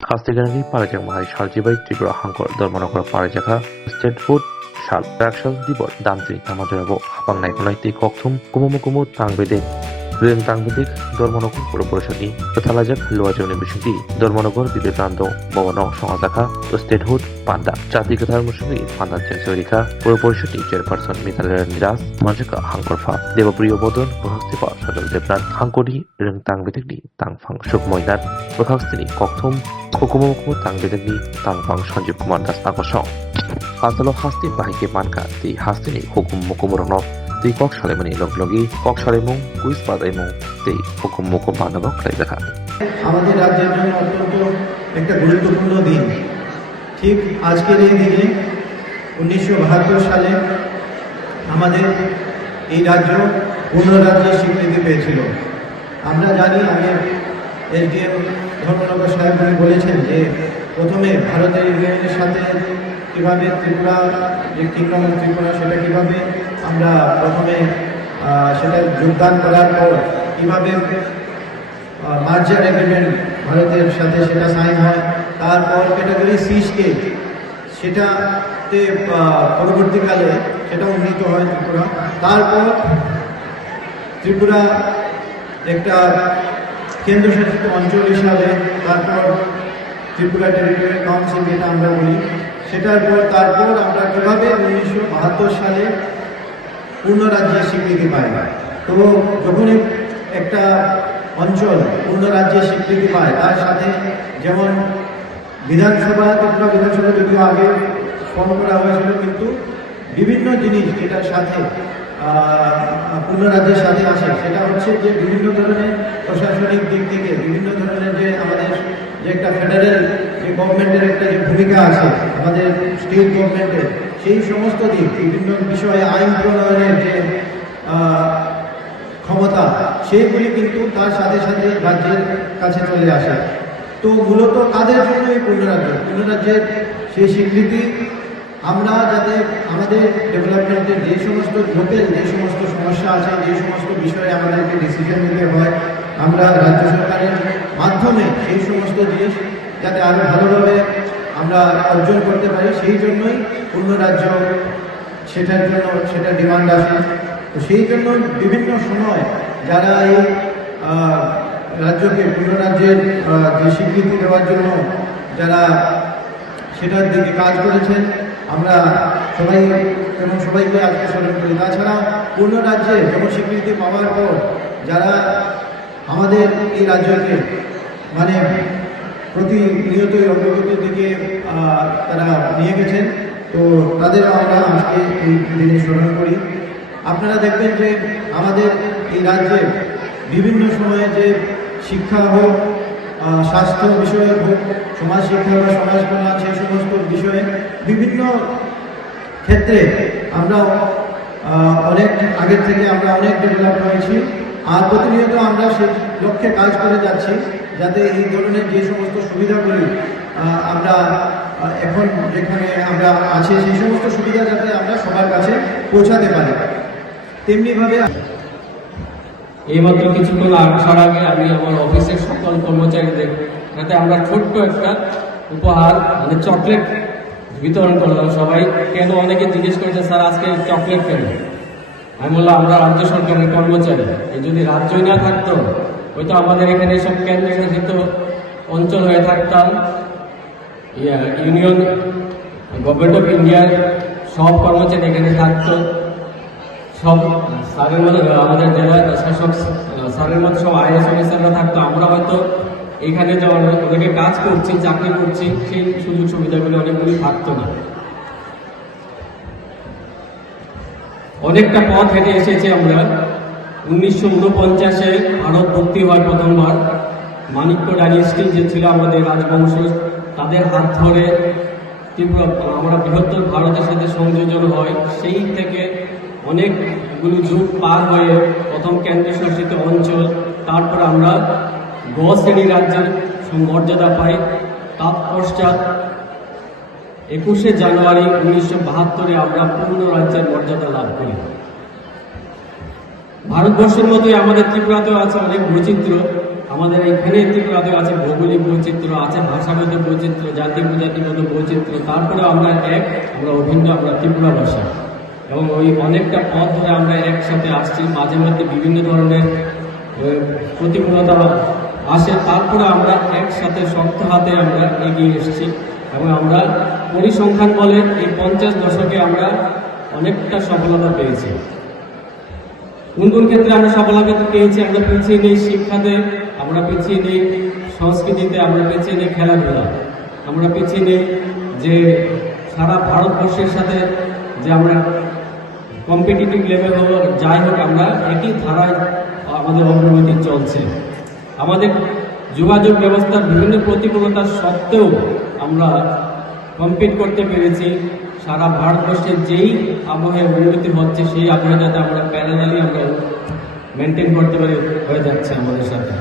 खास्तिगणगी पारिजाक माहाय सालजिबाय Tripura हांखर Dharmanagar पारिजाखा state food साल राक्षस दिबल दामत्रि तामाजराबो हापां नायखनाय तै ककथुम कुमुमुकुमु तांबेदे रें तांबेदिक धर्मनगर पुर परिषदनि कथालाजाक लुवाजौनि बिसुंथि धर्मनगर विवेकानन्द भवनाव संगाजाखा स्टेट फुड पान्डा जाति कथार मुसुंगि पान्डा चेंसरिखा पुर परिषदनि चेयरपारसन मिताली राज मानसिका हांखरफा देवप्रिय बदन बहास्तिपा सजल देबनाथ हांखरि रें तांबेदिकनि तांफां सुकमयनाथ बहास्तिनि ककथुम कुमुमुकुमु तांबेदिकनि तांफां सञ्जीव कुमार दास आकर्षण आसलो हास्ति बाहिके मानका ती हास्तिनि हुकुम मुकुमरनो ती कक सालेमनि लगलगी कक सालेमु कुइज बादायमु ती हुकुम मुकुम बानाबो खालायजाखा আমাদের রাজ্যের জন্য অত্যন্ত একটা গুরুত্বপূর্ণ দিন। ঠিক আজকের এই দিনে 1972 সালে আমাদের এই রাজ্য পূর্ণ রাজ্যের স্বীকৃতি পেয়েছিল। আমরা জানি আগে এসডিএম ধর্মনগর সাহেব বলেছেন যে প্রথমে ভারতের ইউনিয়নের সাথে কীভাবে ত্রিপুরা যে কিংডম অফ ত্রিপুরা সেটা কীভাবে আমরা প্রথমে সেটা যোগদান করার পর কীভাবে মার্জার এগ্রিমেন্ট ভারতের সাথে সেটা সাইন হয়, তারপর ক্যাটাগরি সিসকে সেটাতে পরবর্তীকালে সেটা উন্নীত হয় ত্রিপুরা। তারপর ত্রিপুরা একটা কেন্দ্রশাসিত অঞ্চল হিসাবে, তারপর ত্রিপুরা টেরিটোরিয়াল কাউন্সিল যেটা আমরা বলি, সেটার পর তারপর আমরা কীভাবে 1972 সালে পূর্ণ রাজ্যের স্বীকৃতি পাই। তো যখনই একটা অঞ্চল পূর্ণ রাজ্যের স্বীকৃতি পায় তার সাথে যেমন বিধানসভা, ত্রিপুরা বিধানসভা যদিও আগে ফর্ম করা হয়েছিল, কিন্তু বিভিন্ন জিনিস যেটার সাথে পূর্ণ রাজ্যের সাথে আসে সেটা হচ্ছে যে বিভিন্ন ধরনের প্রশাসনিক দিক থেকে বিভিন্ন ধরনের যে আমাদের যে একটা ফেডারেল যে গভর্নমেন্টের একটা যে ভূমিকা আছে আমাদের স্টেট গভর্নমেন্টের, সেই সমস্ত দিক বিভিন্ন বিষয়ে আইন প্রণয়নের যে ক্ষমতা সেইগুলি কিন্তু তার সাথে সাথে রাজ্যের কাছে চলে আসে। তো মূলত কাদের জন্য এই পূর্ণরাজ্যের সেই স্বীকৃতি আমরা যাতে আমাদের ডেভেলপমেন্টের যে সমস্ত লোকের যে সমস্ত সমস্যা আছে, যে সমস্ত বিষয়ে আমাদেরকে ডিসিশন নিতে হয়, আমরা রাজ্য সরকারের মাধ্যমে সেই সমস্ত জিনিস যাতে আরও ভালোভাবে আমরা অর্জন করতে পারি, সেই জন্যই পূর্ণরাজ্য সেটার জন্য সেটা ডিমান্ড আসে। তো সেই জন্য বিভিন্ন সময় যারা এই রাজ্যকে পূর্ণরাজ্যের যে স্বীকৃতি দেওয়ার জন্য যারা সেটার দিকে কাজ করেছেন আমরা সবাই এবং সবাইকে আজকে স্মরণ করি। তাছাড়া পূর্ণ রাজ্যে যেমন স্বীকৃতি পাওয়ার পর যারা আমাদের এই রাজ্যকে মানে প্রতিনিয়তই অগ্রগতির দিকে তারা নিয়ে গেছেন, তো তাদের আমরা আজকে এই দিনে স্মরণ করি। আপনারা দেখবেন যে আমাদের এই রাজ্যে বিভিন্ন সময়ে যে শিক্ষা হোক, স্বাস্থ্য বিষয়ে হোক, সমাজ শিক্ষা বা সমাজ কল্যাণ, সেই সমস্ত বিষয়ে বিভিন্ন ক্ষেত্রে আমরা অনেক আগের থেকে আমরা অনেক ডেভেলপ হয়েছি। আর প্রতিনিয়ত আমরা সেই লক্ষ্যে কাজ করে যাচ্ছি যাতে এই ধরনের যে সমস্ত সুবিধাগুলি আমরা এখন যেখানে আমরা আছি সেই সমস্ত সুবিধা যাতে আমরা সবার কাছে পৌঁছাতে পারি। তেমনিভাবে এইমাত্র কিছুক্ষণ আসার আগে আমি আমার অফিসের সকল কর্মচারীদের যাতে আমরা ছোট্ট একটা উপহার মানে চকলেট বিতরণ করলাম সবাই। কেন অনেকে জিজ্ঞেস করেছে স্যার আজকে চকলেট কেন? আমি বললাম আমরা রাজ্য সরকারের কর্মচারী, এই যদি রাজ্যই না থাকতো হয়তো আমাদের এখানে সব কেন্দ্রশাসিত অঞ্চল হয়ে থাকতাম, ইউনিয়ন গভর্নমেন্ট অফ ইন্ডিয়ার সব কর্মচারী এখানে থাকতো, সব স্যারের মধ্যে আমাদের জেলা শাসক স্যারের মধ্যে সব আইএস অফিসাররা থাকতো। আমরা হয়তো এখানে যেমন অনেকে কাজ করছি, চাকরি করছি, সেই সুযোগ সুবিধাগুলি অনেকগুলি থাকতো না। অনেকটা পথ হেঁটে এসেছি আমরা। 1949-এ ভারত ভর্তি হওয়ার প্রথমবার মানিক্য ডাইনেস্টি যে ছিল আমাদের রাজবংশ, তাদের হাত ধরে ত্রিপুরা আমরা বৃহত্তর ভারতের সাথে সংযোজন হয়। সেই থেকে অনেকগুলো যুগ পার হয়ে প্রথম কেন্দ্রশাসিত অঞ্চল, তারপর আমরা গ শ্রেণী রাজ্যের মর্যাদা পাই। তৎপশ্চাৎ 21শে জানুয়ারি 1972-এ আমরা পূর্ণ রাজ্যের মর্যাদা লাভ করি। ভারতবর্ষের মতোই আমাদের ত্রিপুরাতেও আছে অনেক বৈচিত্র্য। আমাদের এইখানে ত্রিপুরাতে আছে ভৌগোলিক বৈচিত্র্য, আছে ভাষাগত বৈচিত্র্য, জাতি উপজাতিগত বৈচিত্র্য, তারপরে আমরা অভিন্ন, আমরা ত্রিপুরা ভাষা। এবং ওই অনেকটা পথ ধরে আমরা একসাথে আসছি, মাঝে মধ্যে বিভিন্ন ধরনের প্রতিকূলতা আসে, তারপরে আমরা একসাথে শক্ত হাতে আমরা এগিয়ে এসেছি। এবং আমরা পরিসংখ্যান বলে এই 50 দশকে আমরা অনেকটা সফলতা পেয়েছি। কোন কোন ক্ষেত্রে আমরা সফলতা পেয়েছি? আমরা পিছিয়ে নেই শিক্ষাতে, আমরা পিছিয়ে নেই সংস্কৃতিতে, আমরা পিছিয়ে নেই খেলাধুলা, আমরা পিছিয়ে নেই যে সারা ভারতবর্ষের সাথে যে আমরা কম্পিটিটিভ লেভেল হোক যাই হোক, আমরা একই ধারায় আমাদের অগ্রগতি চলছে। আমাদের যোগাযোগ ব্যবস্থার বিভিন্ন প্রতিকূলতার সত্ত্বেও আমরা কম্পিট করতে পেরেছি। সারা ভারতবর্ষে যেই আবহে উন্নতি হচ্ছে সেই আবহে যাতে আমরা প্যারালালি আমরা মেনটেন করতে পারি হয়ে যাচ্ছে আমাদের সাথে।